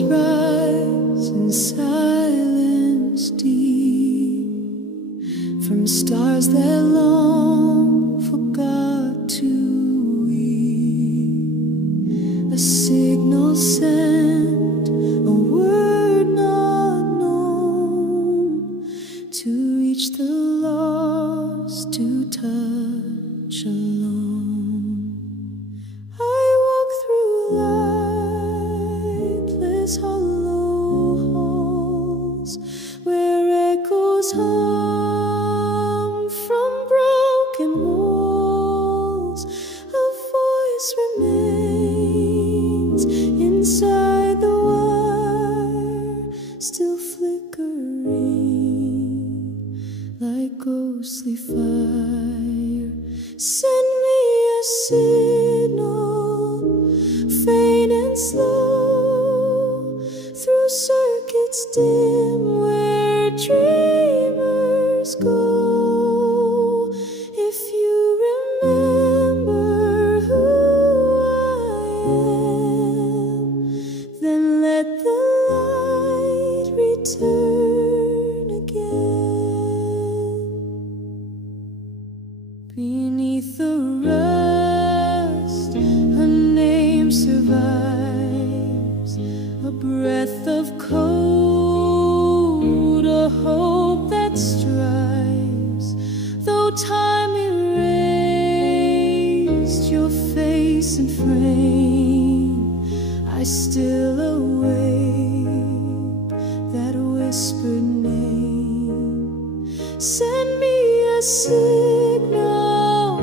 always rise in silence deep from stars that long forgot to weep. A signal sent, a word not known, to reach the lost, to touch alone. I walk through lightless hollow halls where echoes hum from broken walls. A voice remains inside the wire, still flickering like ghostly fire. Send me a signal, faint and slow, through circuits dim where dreamers go. If you remember who I am, then let the light return again. Beneath the rust, a name survives, a breath of cold, a hope that strives. Though time erased your face and frame, I still await that whispered name. Send me a signal,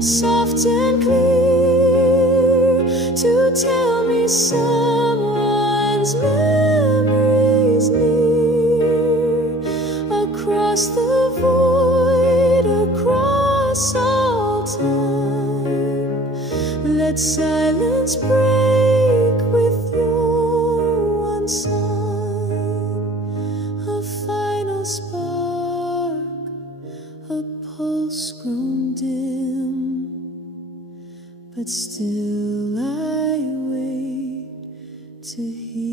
soft and clear, to tell me someone's memory's near. Across the void, across all time, let silence break with your one sign. A final spark, a pulse grown dim, but still I wait to hear.